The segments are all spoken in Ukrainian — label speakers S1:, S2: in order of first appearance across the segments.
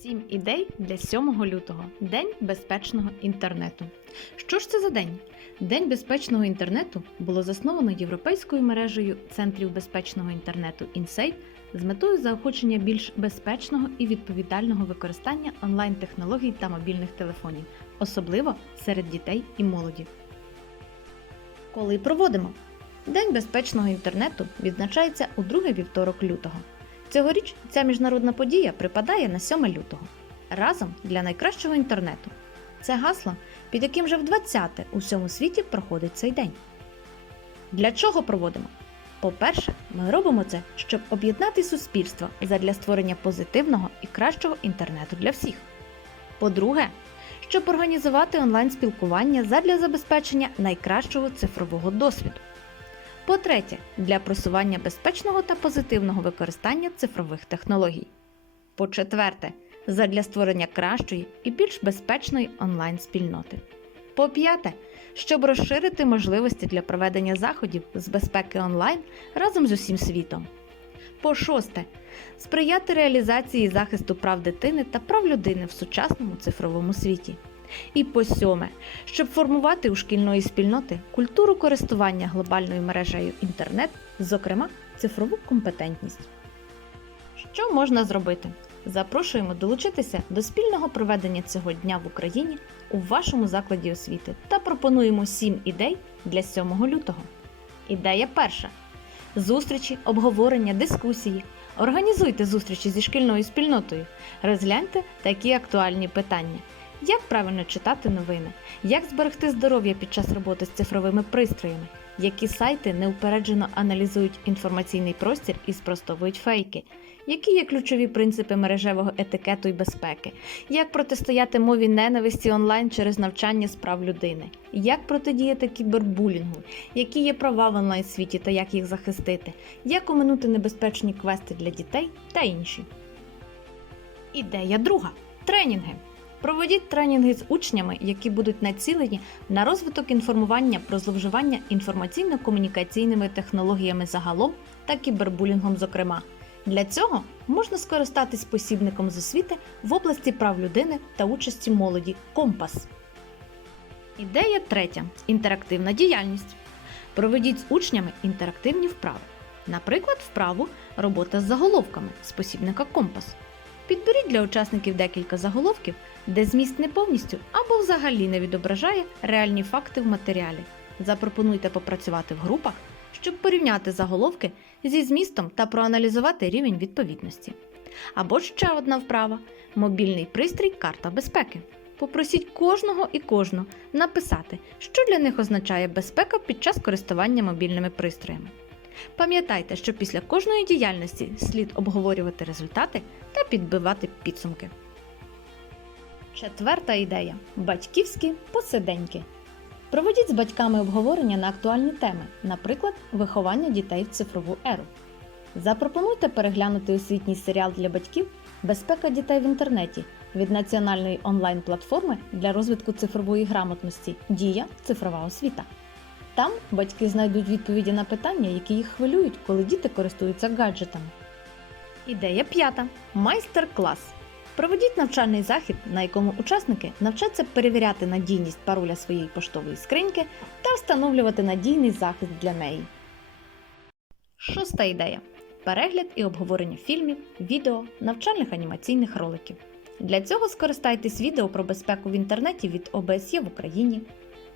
S1: Сім ідей для 7 лютого День безпечного інтернету. Що ж це за день? День безпечного інтернету було засновано європейською мережею центрів безпечного інтернету InSafe з метою заохочення більш безпечного і відповідального використання онлайн-технологій та мобільних телефонів, особливо серед дітей і молоді. Коли проводимо? День безпечного інтернету відзначається у другий вівторок лютого. Цьогоріч ця міжнародна подія припадає на 7 лютого. Разом для найкращого інтернету. Це гасло, під яким вже в 20-те у всьому світі проходить цей день. Для чого проводимо? По-перше, ми робимо це, щоб об'єднати суспільство задля створення позитивного і кращого інтернету для всіх. По-друге, щоб організувати онлайн-спілкування задля забезпечення найкращого цифрового досвіду. По-третє, для просування безпечного та позитивного використання цифрових технологій. По-четверте, задля створення кращої і більш безпечної онлайн-спільноти. По-п'яте, щоб розширити можливості для проведення заходів з безпеки онлайн разом з усім світом. По-шосте, сприяти реалізації захисту прав дитини та прав людини в сучасному цифровому світі. І по сьоме, щоб формувати у шкільної спільноти культуру користування глобальною мережею інтернет, зокрема цифрову компетентність. Що можна зробити? Запрошуємо долучитися до спільного проведення цього дня в Україні у вашому закладі освіти та пропонуємо 7 ідей для 7 лютого. Ідея перша: зустрічі, обговорення, дискусії. Організуйте зустрічі зі шкільною спільнотою, розгляньте такі актуальні питання. Як правильно читати новини, як зберегти здоров'я під час роботи з цифровими пристроями, які сайти неупереджено аналізують інформаційний простір і спростовують фейки, які є ключові принципи мережевого етикету і безпеки, як протистояти мові ненависті онлайн через навчання з прав людини, як протидіяти кібербулінгу, які є права в онлайн світі та як їх захистити, як оминути небезпечні квести для дітей та інші. Ідея друга тренінги. Проведіть тренінги з учнями, які будуть націлені на розвиток інформування про зловживання інформаційно-комунікаційними технологіями загалом та кібербулінгом, зокрема. Для цього можна скористатись посібником з освіти в області прав людини та участі молоді Компас. Ідея третя інтерактивна діяльність. Проведіть з учнями інтерактивні вправи. Наприклад, вправу робота з заголовками з посібника Компас. Підберіть для учасників декілька заголовків, де зміст не повністю або взагалі не відображає реальні факти в матеріалі. Запропонуйте попрацювати в групах, щоб порівняти заголовки зі змістом та проаналізувати рівень відповідності. Або ще одна вправа мобільний пристрій карта безпеки. Попросіть кожного і кожну написати, що для них означає безпека під час користування мобільними пристроями. Пам'ятайте, що після кожної діяльності слід обговорювати результати та підбивати підсумки. Четверта ідея батьківські посиденьки. Проведіть з батьками обговорення на актуальні теми, наприклад, виховання дітей в цифрову еру. Запропонуйте переглянути освітній серіал для батьків Безпека дітей в інтернеті від національної онлайн-платформи для розвитку цифрової грамотності Дія цифрова освіта. Там батьки знайдуть відповіді на питання, які їх хвилюють, коли діти користуються гаджетами. Ідея п'ята майстер-клас. Проведіть навчальний захід, на якому учасники навчаться перевіряти надійність пароля своєї поштової скриньки та встановлювати надійний захист для неї. Шоста ідея перегляд і обговорення фільмів, відео, навчальних анімаційних роликів. Для цього скористайтесь відео про безпеку в інтернеті від ОБСЄ в Україні,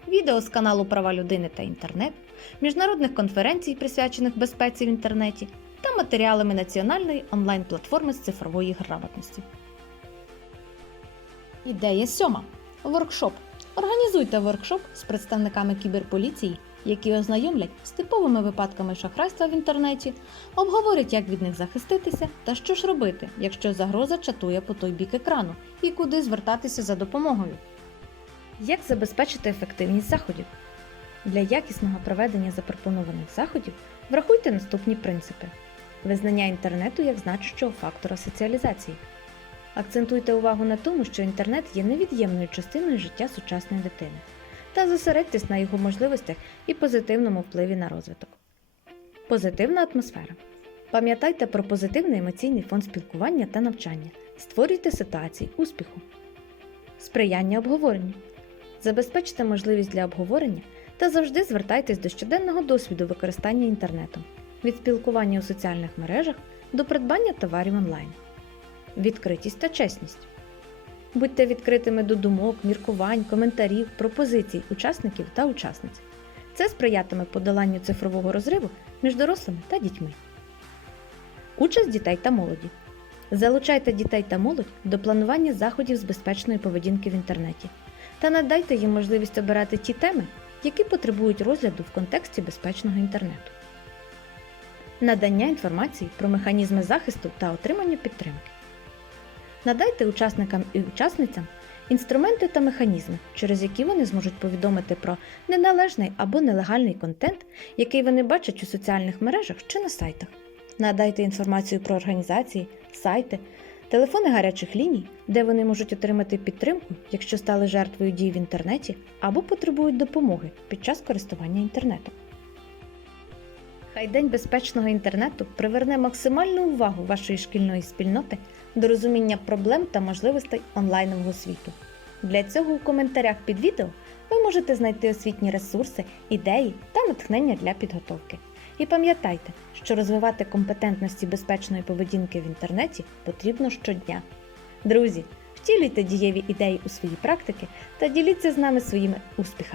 S1: відео з каналу Права людини та інтернет, міжнародних конференцій, присвячених безпеці в інтернеті, та матеріалами національної онлайн-платформи з цифрової грамотності. Ідея сьома. Воркшоп. Організуйте воркшоп з представниками кіберполіції, які ознайомлять з типовими випадками шахрайства в інтернеті, обговорять, як від них захиститися та що ж робити, якщо загроза чатує по той бік екрану, і куди звертатися за допомогою. Як забезпечити ефективність заходів? Для якісного проведення запропонованих заходів врахуйте наступні принципи: визнання інтернету як значущого фактора соціалізації. Акцентуйте увагу на тому, що інтернет є невід'ємною частиною життя сучасної дитини, та зосередьтесь на його можливостях і позитивному впливі на розвиток. Позитивна атмосфера. Пам'ятайте про позитивний емоційний фон спілкування та навчання. Створюйте ситуації успіху. Сприяння обговоренню. Забезпечте можливість для обговорення та завжди звертайтесь до щоденного досвіду використання інтернету від спілкування у соціальних мережах до придбання товарів онлайн. Відкритість та чесність. Будьте відкритими до думок, міркувань, коментарів, пропозицій учасників та учасниць. Це сприятиме подоланню цифрового розриву між дорослими та дітьми. Участь дітей та молоді. Залучайте дітей та молодь до планування заходів з безпечної поведінки в інтернеті та надайте їм можливість обирати ті теми, які потребують розгляду в контексті безпечного інтернету. Надання інформації про механізми захисту та отримання підтримки. Надайте учасникам і учасницям інструменти та механізми, через які вони зможуть повідомити про неналежний або нелегальний контент, який вони бачать у соціальних мережах чи на сайтах. Надайте інформацію про організації, сайти, телефони гарячих ліній, де вони можуть отримати підтримку, якщо стали жертвою дій в інтернеті або потребують допомоги під час користування інтернетом. Хай День безпечного інтернету приверне максимальну увагу вашої шкільної спільноти до розуміння проблем та можливостей онлайнового світу. Для цього у коментарях під відео ви можете знайти освітні ресурси, ідеї та натхнення для підготовки. І пам'ятайте, що розвивати компетентності безпечної поведінки в інтернеті потрібно щодня. Друзі, втілюйте дієві ідеї у свої практики та діліться з нами своїми успіхами.